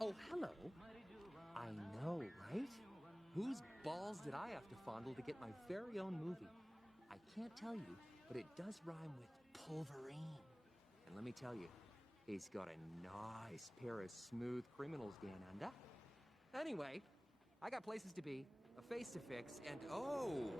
Oh, hello. I know, right? Whose balls did I have to fondle to get my very own movie? I can't tell you, but it does rhyme with Pulverine. And let me tell you, he's got a nice pair of smooth criminals down under. Anyway, I got places to be, a face to fix, and oh!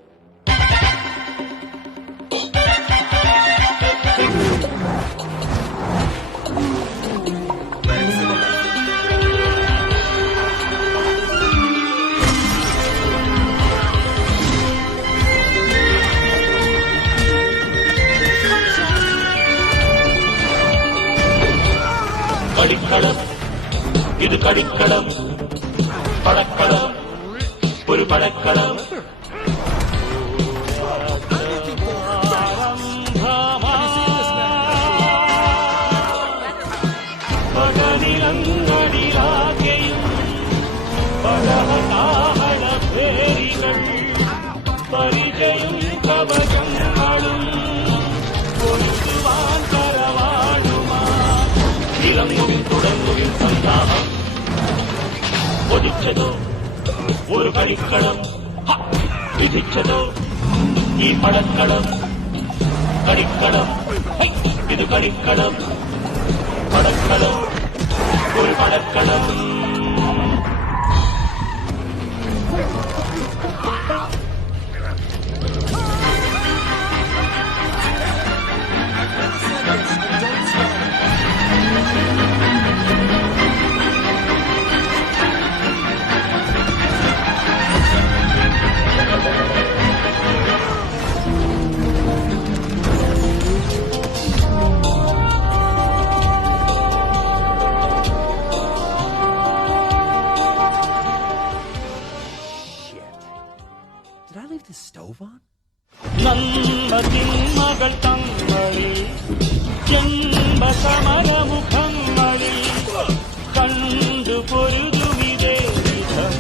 കളിക്കളം ഇത് കളിക്കളം പടക്കളം ഒരു പടക്കളം പടനിലങ്ങളിലാകെയും പടഹതാഹള പേരികൾ പരിചയം കവചങ്ങളും പൊരുതുവാൻ കരവാഴുമാ ഇളങ്ങുവിൻ തുടങ്ങുവിൻ സന്താപം ഒതിച്ചതോ ഒരു കളിക്കളം വിധിച്ചതോ ഈ പടക്കളം കളിക്കളം ഇത് കളിക്കളം പടക്കളം ഒരു പടക്കളം Did I leave the stove on? നന്മതിന്മകൾ തങ്ങളിൽ ജന്മസമരമുഖങ്ങളിൽ കണ്ടു പൊരുതുമിതേ വിധം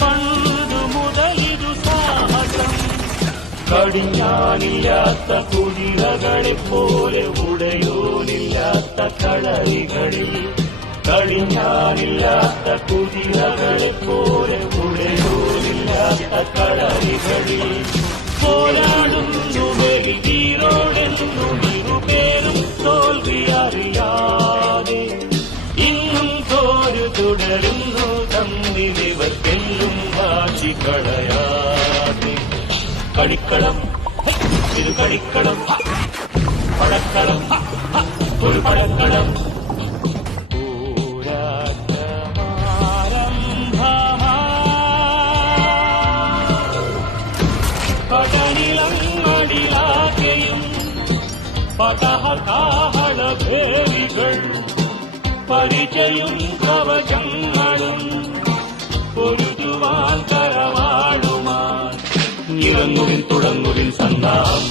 പണ്ടു മുതലിതു സാഹസം കടിഞ്ഞാനില്ലാത്ത കുതിരകളെ പോലെ ഉടയോനില്ലാത്ത കളരികളിൽ കടിഞ്ഞാനില്ലാത്ത കുതിരകളെ പോലെ ഉടയോനില്ലാത്ത കളരികളിൽ പോരാടുന്നു വെയിലോടെന്നും ഇരുപേരും തോൽവി അറിയാതെ ഇന്നും തോരു തുടരുന്നു തമ്മിലിവർക്കെല്ലും വാശി കളയാതെ കളിക്കളം ഇത് കളിക്കളം പടക്കളം ഒരു പടക്കളം പടനിലങ്ങളിലാകെയും പടഹതാഹള പേരികൾ പരിചയും കവചങ്ങളും പൊരുതുവാൻ കരവാഴുമാൻ ഇറങ്ങുവിൻ തുടങ്ങുവിൻ സന്താപം